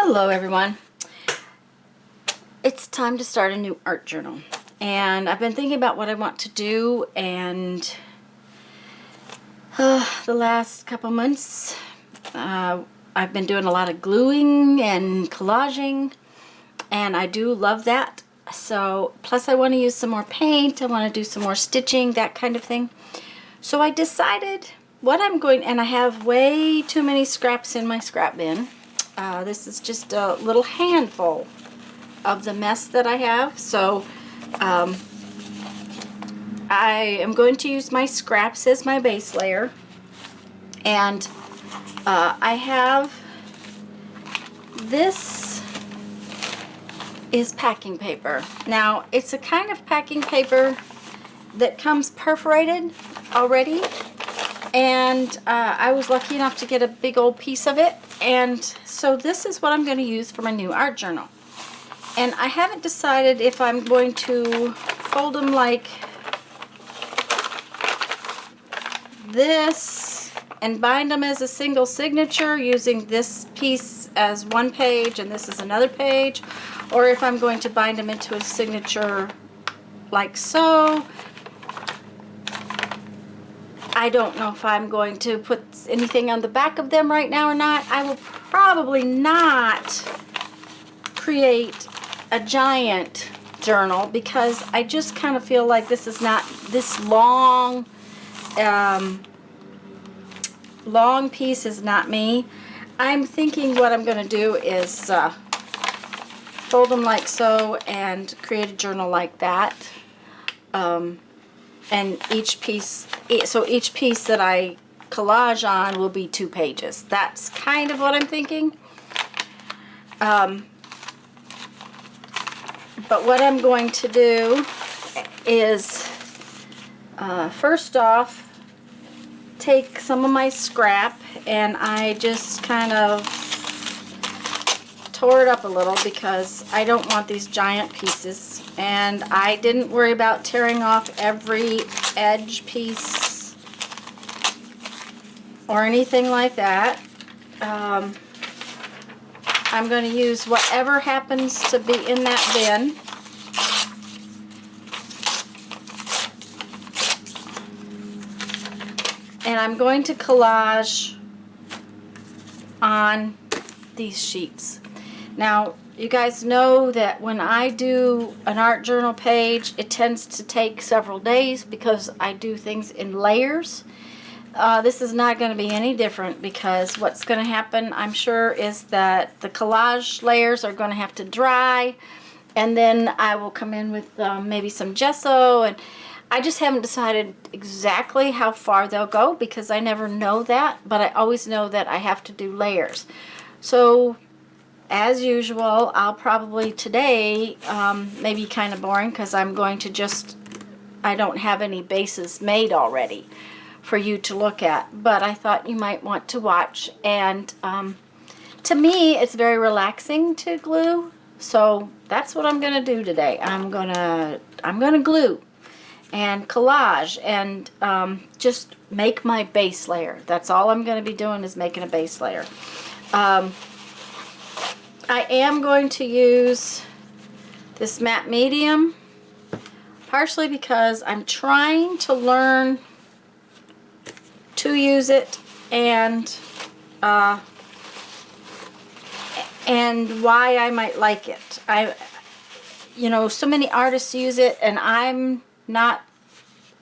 Hello everyone. It's time to start a new art journal, and I've been thinking about what I want to do, and the last couple months I've been doing a lot of gluing and collaging, and I do love that. So plus I want to use some more paint, I want to do some more stitching, that kind of thing. So I decided what I'm going, and I have way too many scraps in my scrap bin. This is just a little handful of the mess that I have. So I am going to use my scraps as my base layer. And I have, this is packing paper. Now it's a kind of packing paper that comes perforated already. And I was lucky enough to get a big old piece of it, and so this is what I'm going to use for my new art journal. And I haven't decided if I'm going to fold them like this and bind them as a single signature using this piece as one page and this is another page, or if I'm going to bind them into a signature like so. I don't know if I'm going to put anything on the back of them right now or not. I will probably not create a giant journal because I just kind of feel like this is not this long piece is not me. I'm thinking what I'm going to do is fold them like so and create a journal like that. And each piece that I collage on will be 2 pages. That's kind of what I'm thinking. But what I'm going to do is first off take some of my scrap, and I just kind of tore it up a little because I don't want these giant pieces, and I didn't worry about tearing off every edge piece or anything like that. I'm going to use whatever happens to be in that bin. And I'm going to collage on these sheets. Now, you guys know that when I do an art journal page, it tends to take several days because I do things in layers. This is not going to be any different because what's going to happen, I'm sure, is that the collage layers are going to have to dry, and then I will come in with maybe some gesso, and I just haven't decided exactly how far they'll go because I never know that, but I always know that I have to do layers. So as usual, I'll probably today, maybe kind of boring because I'm going to just, I don't have any bases made already for you to look at, but I thought you might want to watch. And to me, it's very relaxing to glue, so that's what I'm gonna do today. I'm gonna glue and collage and just make my base layer. That's all I'm gonna be doing, is making a base layer. I am going to use this matte medium, partially because I'm trying to learn to use it, and why I might like it. You know, so many artists use it, and I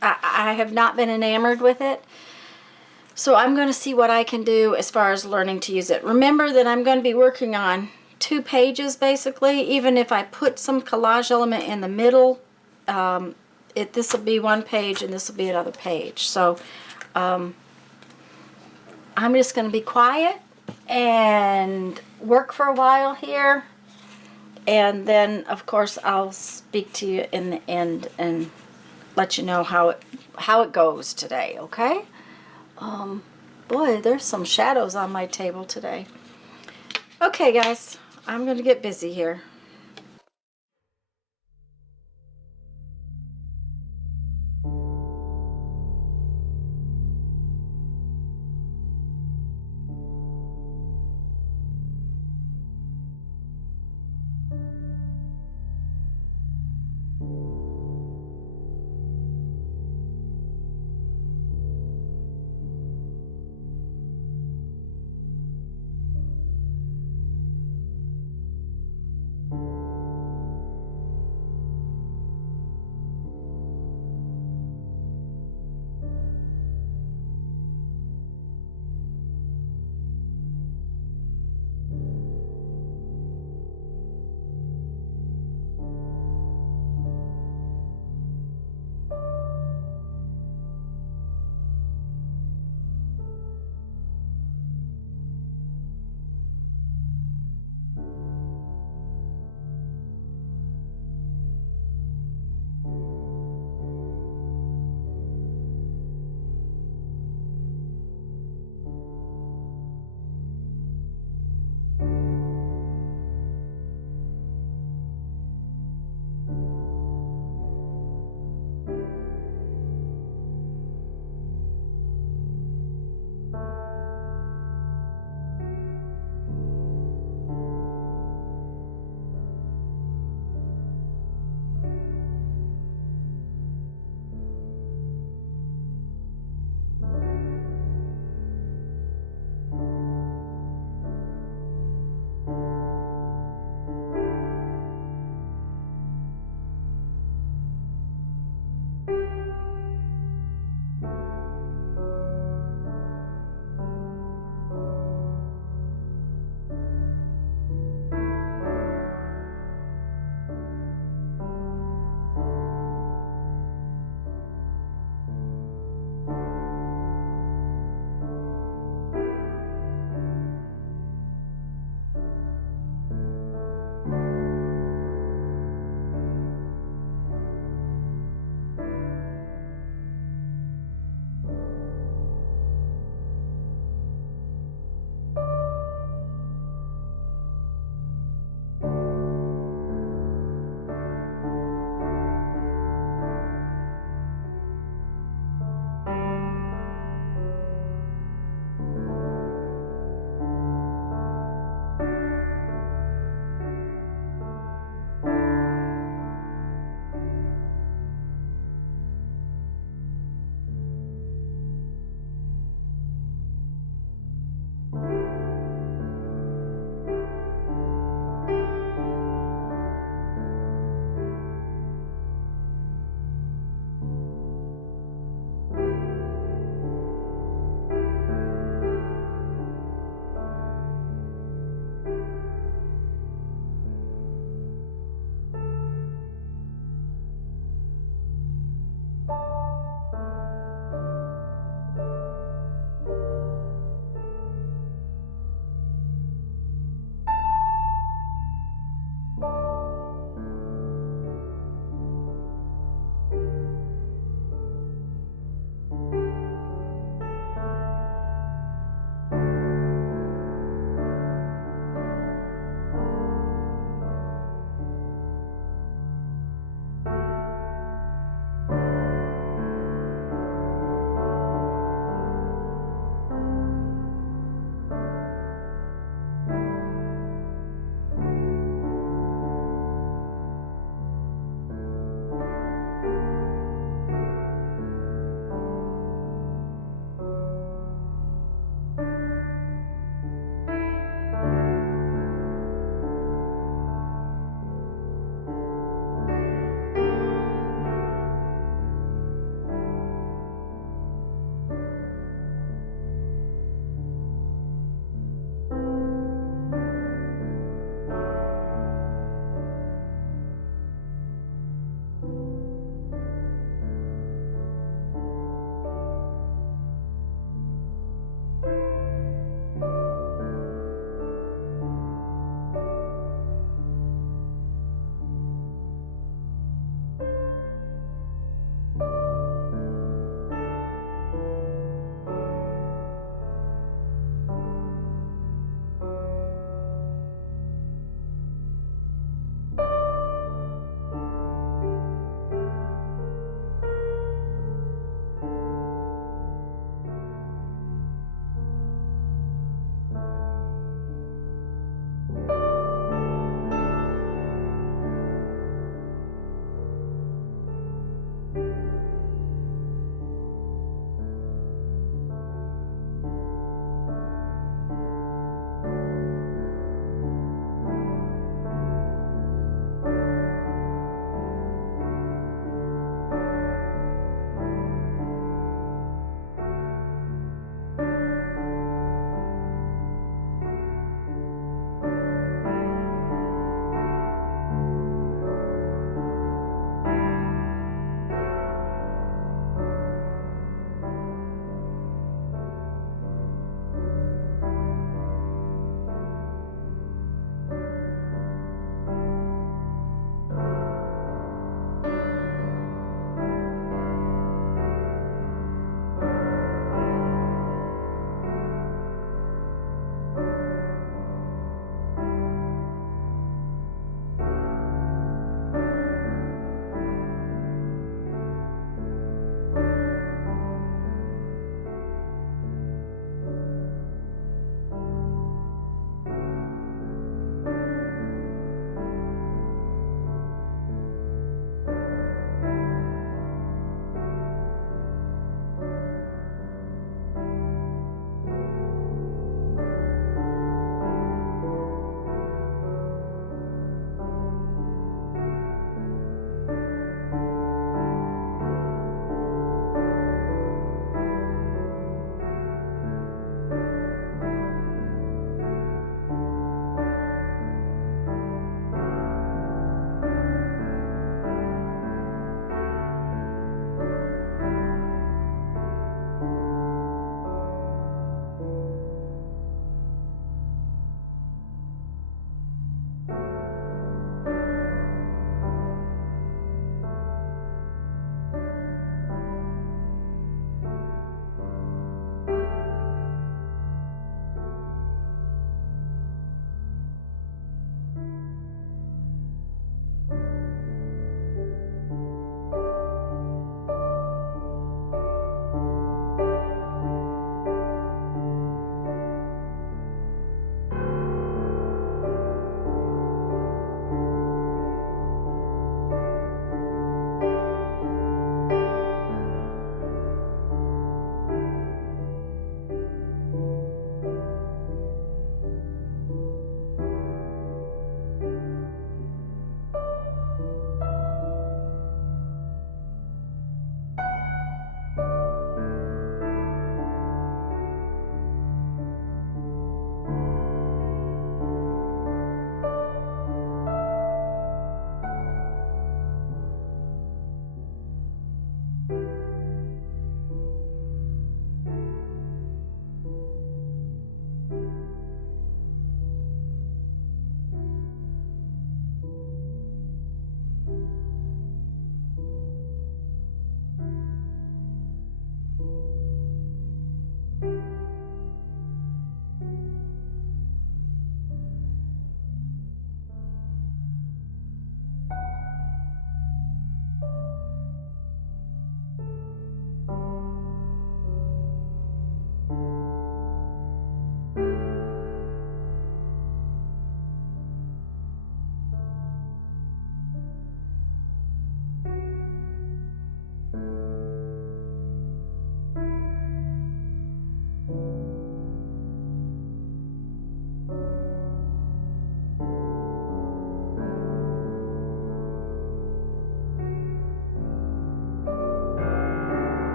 have not been enamored with it. So I'm going to see what I can do as far as learning to use it. Remember that I'm going to be working on 2 pages basically. Even if I put some collage element in the middle, this will be 1 page and this will be another page. So I'm just going to be quiet and work for a while here, and then of course I'll speak to you in the end and let you know how it goes today, okay? Boy, there's some shadows on my table today. Okay guys, I'm going to get busy here.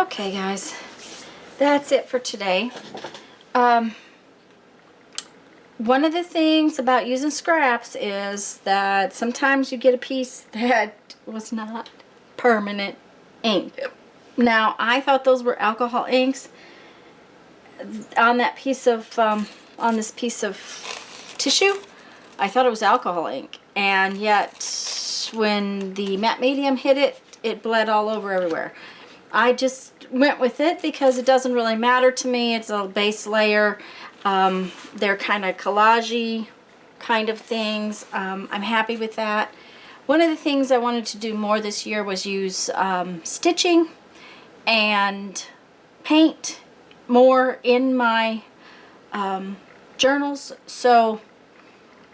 Okay, guys, that's it for today. One of the things about using scraps is that sometimes you get a piece that was not permanent ink. Now, I thought those were alcohol inks on that piece of, on this piece of tissue. I thought it was alcohol ink, and yet when the matte medium hit it, it bled all over everywhere. I just went with it because it doesn't really matter to me. It's a base layer. They're kind of collage-y kind of things. I'm happy with that. One of the things I wanted to do more this year was use stitching and paint more in my journals. So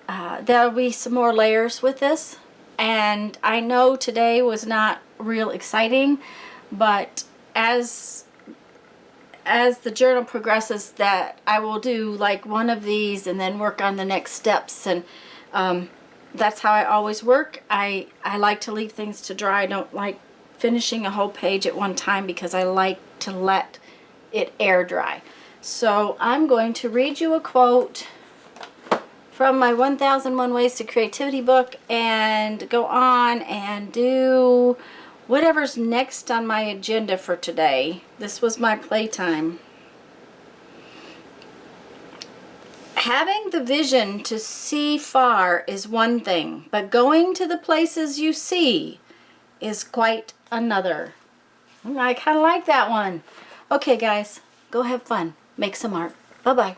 there'll be some more layers with this. And I know today was not real exciting, but as the journal progresses, that I will do like one of these and then work on the next steps, and that's how I always work. I like to leave things to dry. I don't like finishing a whole page at one time because I like to let it air dry. So I'm going to read you a quote from my 1001 Ways to Creativity book and go on and do whatever's next on my agenda for today. This was my playtime. Having the vision to see far is one thing, but going to the places you see is quite another. I kind of like that one. Okay, guys, go have fun. Make some art. Bye-bye.